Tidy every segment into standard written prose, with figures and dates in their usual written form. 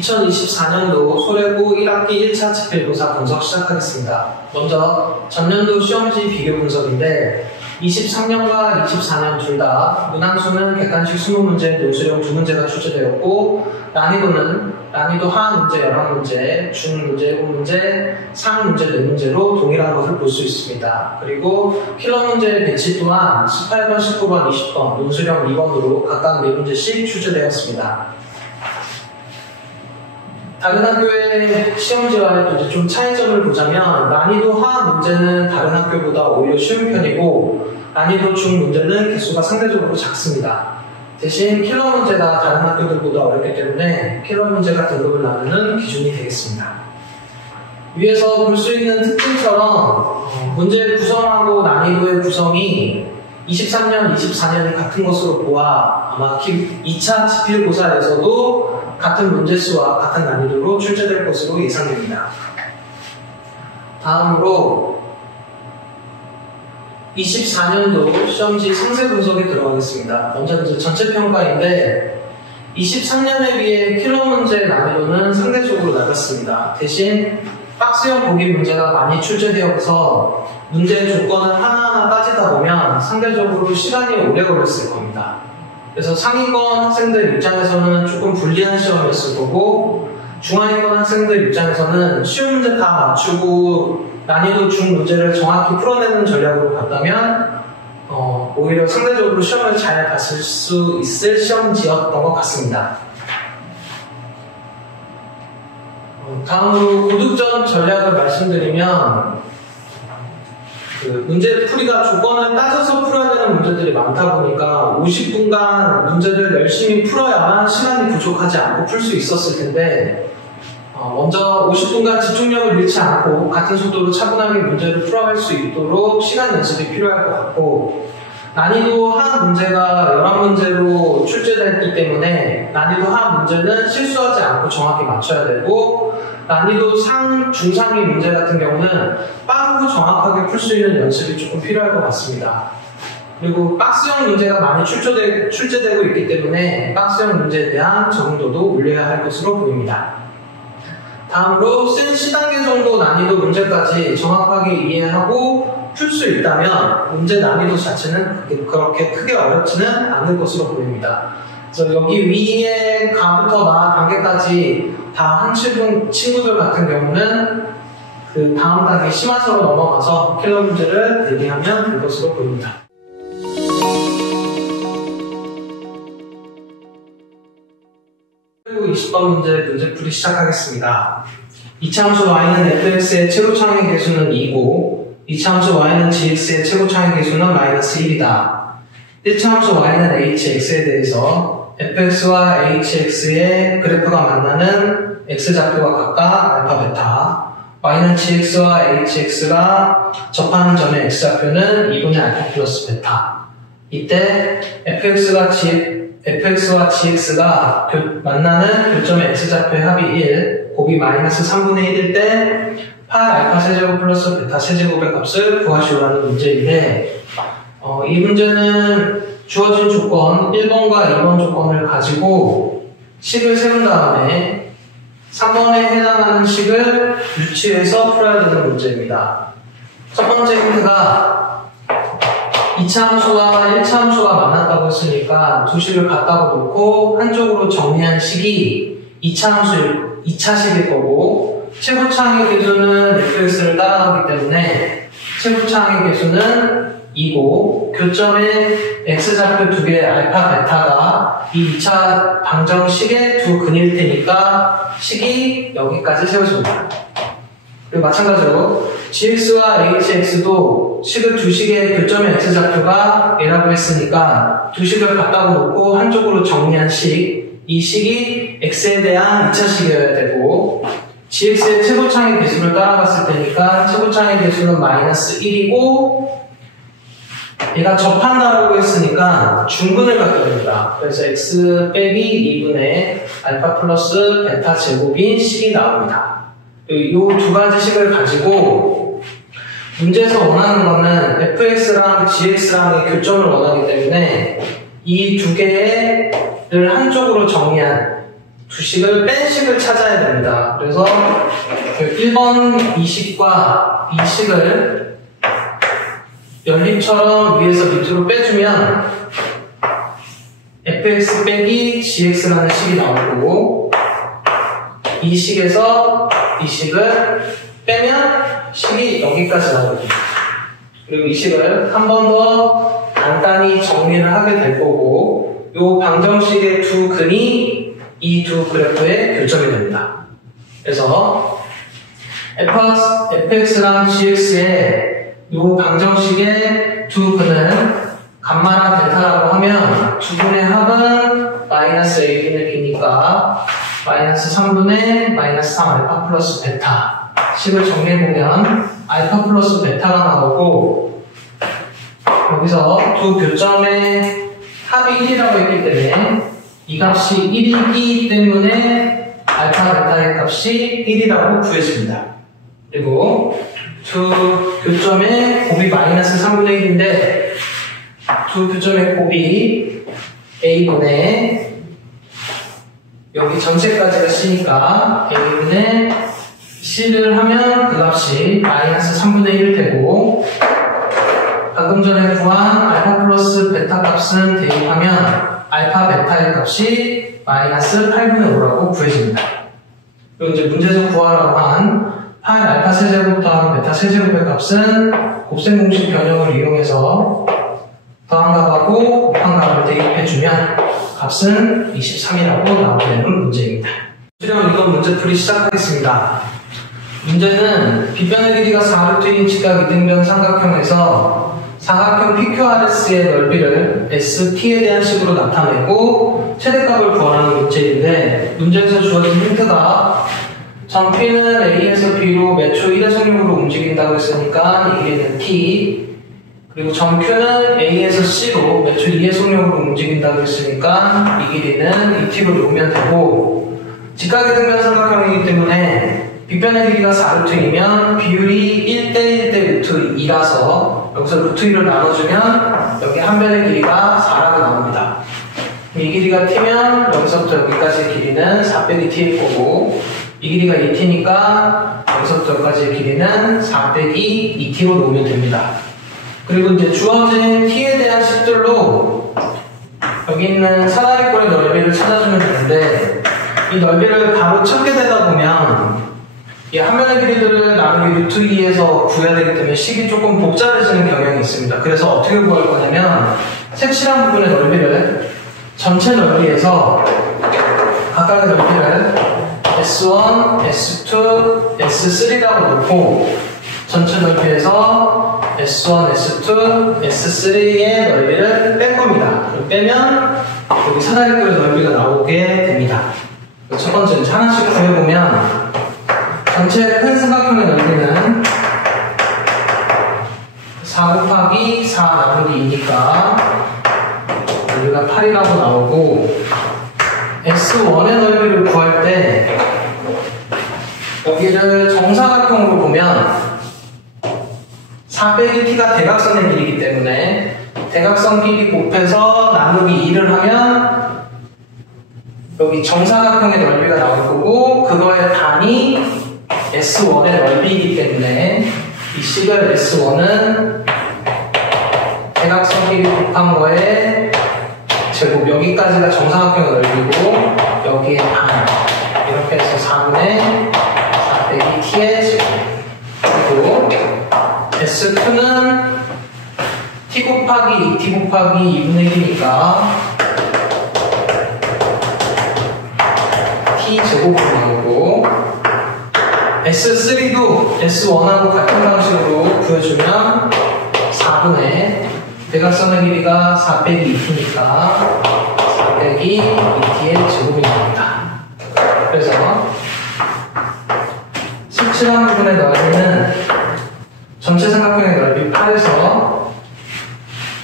2024년도 소래고 1학기 1차 집필고사 분석 시작하겠습니다. 먼저 전년도 시험지 비교 분석인데 23년과 24년 둘 다 문항수는 객관식 20문제, 논술형 2문제가 출제되었고 난이도 하하 문제 11문제, 중 문제 7문제, 상 문제 4문제로 동일한 것을 볼 수 있습니다. 그리고 킬러 문제 배치 또한 18번, 19번, 20번, 논술형 2번으로 각각 4문제씩 출제되었습니다. 다른 학교의 시험지와의 이제 좀 차이점을 보자면 난이도 하하 문제는 다른 학교보다 오히려 쉬운 편이고 난이도 중 문제는 개수가 상대적으로 작습니다. 대신 킬러 문제가 다른 학교들보다 어렵기 때문에 킬러 문제가 등급을 나누는 기준이 되겠습니다. 위에서 볼 수 있는 특징처럼 문제 구성하고 난이도의 구성이 23년, 24년이 같은 것으로 보아 아마 2차 집필고사에서도 같은 문제수와 같은 난이도로 출제될 것으로 예상됩니다. 다음으로 24년도 시험지 상세 분석에 들어가겠습니다. 먼저 이제 전체 평가인데 23년에 비해 킬러 문제 난이도는 상대적으로 낮았습니다. 대신 박스형 보기 문제가 많이 출제되어서 문제 조건을 하나하나 따지다 보면 상대적으로 시간이 오래 걸렸을 겁니다. 그래서 상위권 학생들 입장에서는 조금 불리한 시험이었을 거고 중하위권 학생들 입장에서는 쉬운 문제 다 맞추고 난이도 중 문제를 정확히 풀어내는 전략으로 갔다면 오히려 상대적으로 시험을 잘 봤을 수 있을 시험지였던 것 같습니다. 다음으로 고득점 전략을 말씀드리면 문제 풀이가 조건을 따져서 풀어야 되는 문제들이 많다 보니까 50분간 문제를 열심히 풀어야만 시간이 부족하지 않고 풀 수 있었을 텐데 먼저 50분간 집중력을 잃지 않고 같은 속도로 차분하게 문제를 풀어갈 수 있도록 시간 연습이 필요할 것 같고 난이도 하하 문제가 11문제로 출제됐기 때문에 난이도 하하 문제는 실수하지 않고 정확히 맞춰야 되고 난이도 상, 중상위 문제 같은 경우는 빠르고 정확하게 풀 수 있는 연습이 조금 필요할 것 같습니다. 그리고 박스형 문제가 많이 출제되고 있기 때문에 박스형 문제에 대한 적응도도 올려야 할 것으로 보입니다. 다음으로 쓴 C단계 정도 난이도 문제까지 정확하게 이해하고 풀 수 있다면 문제 난이도 자체는 그렇게 크게 어렵지는 않을 것으로 보입니다. 그래서 여기 위에 가부터 마 단계까지 다 한 친구들 같은 경우는 그 다음 단계 심화서로 넘어가서 킬러 문제를 대비하면 될 것으로 보입니다. 그리고 20번 문제풀이 시작하겠습니다. 이차함수 y는 fx의 최고창의 개수는 2고 이차함수 y는 gx의 최고창의 개수는 마이너스 1이다. 1차함수 y는 hx에 대해서 fx와 hx의 그래프가 만나는 x좌표가 각각 알파, 베타 y는 gx와 hx가 접하는 점의 x좌표는 2분의 알파 플러스 베타. 이때 fx와 gx가 만나는 교점의 x좌표의 합이 1, 곱이 마이너스 3분의 1일 때 8알파 세제곱 플러스 베타 세제곱의 값을 구하시오라는 문제인데 이 문제는 주어진 조건 1번과 2번 조건을 가지고 식을 세운 다음에 3번에 해당하는 식을 유치해서 풀어야 되는 문제입니다. 첫 번째 힌트가 2차 함수와 1차 함수가 만났다고 했으니까 두 식을 갖다가 놓고 한쪽으로 정리한 식이 2차 식일 거고 최고차항의 개수는 fx를 따라가기 때문에 최고차항의 개수는 2고 교점의 x좌표 두 개의 알파, 베타가 이 2차 방정식의 두 근일 테니까 식이 여기까지 세워집니다. 그리고 마찬가지로 gx와 hx도 식을 두 식의 교점의 x좌표가 A라고 했으니까 두 식을 갖다가 놓고 한쪽으로 정리한 식, 이 식이 x에 대한 2차 식이어야 되고 gx의 최고차항의 개수를 따라갔을 테니까 최고차항의 개수는 마이너스 1이고 얘가 접한다라고 했으니까 중근을 갖게 됩니다. 그래서 x 빼기 2분의 알파 플러스 베타 제곱인 식이 나옵니다. 이 두 가지 식을 가지고 문제에서 원하는 거는 fx랑 gx랑의 교점을 원하기 때문에 이 두 개를 한쪽으로 정리한 두 식을 뺀 식을 찾아야 됩니다. 그래서 1번 이 식과 이 식을 연립처럼 위에서 밑으로 빼주면 fx 빼기 gx라는 식이 나오고, 이 식에서 이 식을 빼면 식이 여기까지 나오거든요. 그리고 이 식을 한 번 더 간단히 정리를 하게 될 거고, 이 방정식의 두 근이 이 두 그래프의 교점이 됩니다. 그래서 fx랑 gx의 이 방정식의 두 근은 감마랑 델타라고 하면 두 분의 합은 마이너스 a분의 b니까 마이너스 3분의 마이너스 3 알파 플러스 베타 식을 정리해보면 알파 플러스 베타가 나오고, 여기서 두 교점의 합이 1이라고 했기 때문에 이 값이 1이기 때문에 알파 베타의 값이 1이라고 구해집니다. 그리고 두 교점의 곱이 마이너스 3분의 1인데 두 교점의 곱이 a분의 여기 전체까지가 c니까 a분의 c를 하면 그 값이 마이너스 3분의 1이 되고, 방금 전에 구한 알파 플러스 베타 값은 대입하면 알파 베타의 값이 마이너스 8분의 5라고 구해집니다. 그리고 이제 문제에서 구하라고 한 8 알파 세제곱 더하기 베타 세제곱의 값은 곱셈 공식 변형을 이용해서 더한 값하고 곱한 값을 대입해주면 값은 23이라고 나오게 되는 문제입니다. 그럼 이건 문제풀이 시작하겠습니다. 문제는 빗변의 길이가 4루트인 직각 이등변 삼각형에서 사각형 PQRS의 넓이를 ST에 대한 식으로 나타내고 최대값을 구하라는 문제인데, 문제에서 주어진 힌트가 점 P는 A에서 B로 몇 초 1의 속력으로 움직인다고 했으니까 이 길이는 T, 그리고 점 Q는 A에서 C로 몇 초 2의 속력으로 움직인다고 했으니까 이 길이는 2T로 놓으면 되고, 직각의 등변 삼각형이기 때문에 빗변의 길이가 4루트이면 비율이 1대 1대 루트 2라서 여기서 루트 2를 나눠주면 여기 한 변의 길이가 4라고 나옵니다. 이 길이가 t면 여기서부터 여기까지의 길이는 4 빼기 t일 거고, 이 길이가 2t니까 여기서부터 여기까지의 길이는 4 빼기 2t로 놓으면 됩니다. 그리고 이제 주어진 t에 대한 식들로 여기 있는 사다리꼴의 넓이를 찾아주면 되는데, 이 넓이를 바로 찾게 되다 보면 이 한 변의 길이들을 나누기 루트 2에서 구해야 되기 때문에 식이 조금 복잡해지는 경향이 있습니다. 그래서 어떻게 구할 거냐면 색칠한 부분의 넓이를 전체 넓이에서 각각의 넓이를 S1, S2, S3라고 놓고 전체 넓이에서 S1, S2, S3의 넓이를 뺄 겁니다. 빼면 여기 사다리꼴의 넓이가 나오게 됩니다. 첫 번째 하나씩 구해보면 전체 큰 삼각형의 넓이는 4 곱하기 4 나누기 2니까 넓이가 8이라고 나오고, S1의 넓이를 구할 때 여기를 정사각형으로 보면 4 빼기 t가 대각선의 길이기 때문에 대각선 길이 곱해서 나누기 2를 하면 여기 정사각형의 넓이가 나올 거고, 그거의 단위 S1의 넓이이기 때문에 이 식을 S1은 대각선 길이 곱한 거에 제곱, 여기까지가 정사각형의 넓이고 여기에 반, 이렇게 해서 4분의 4 빼기 t의 제곱. 그리고 S2는 t 곱하기 2t 곱하기 2분의 1이니까 t 제곱으로 나오고, S3도 S1하고 같은 방식으로 구해주면 4분의 대각선의 길이가 4 빼기 2t니까 4 빼기 2t의 제곱이 나옵니다. 그래서 색칠한 부분의 넓이는 전체 삼각형의 넓이 8에서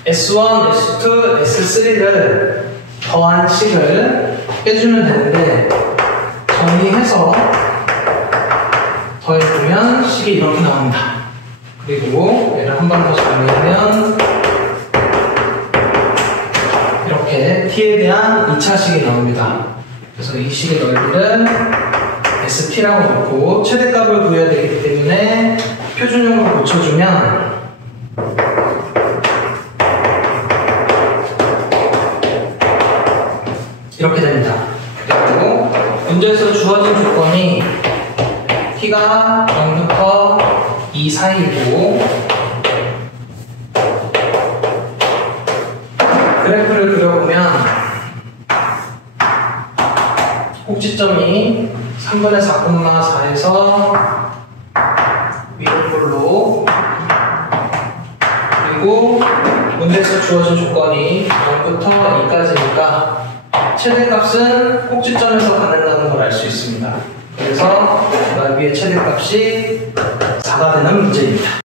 S1, S2, S3를 더한 식을 빼주면 되는데, 정리해서 더해보면 식이 이렇게 나옵니다. 그리고 얘를 한 번 더 정리하면 이렇게 t에 대한 2차식이 나옵니다. 그래서 이 식의 넓이를 ST라고 놓고 최대값을 구해야 되기 때문에 표준형으로 고쳐주면 이렇게 됩니다. 그리고 문제에서 주어진 조건이 t가 0부터 2 사이이고 그래프를 그려보면 꼭지점이 3분의 4,4에서 위로꼴로 그리고 문제에서 주어진 조건이 0부터 2까지니까 최대값은 꼭지점에서 갖는다는 걸 알 수 있습니다. 그래서 넓이의 최대값이 4가 되는 문제입니다.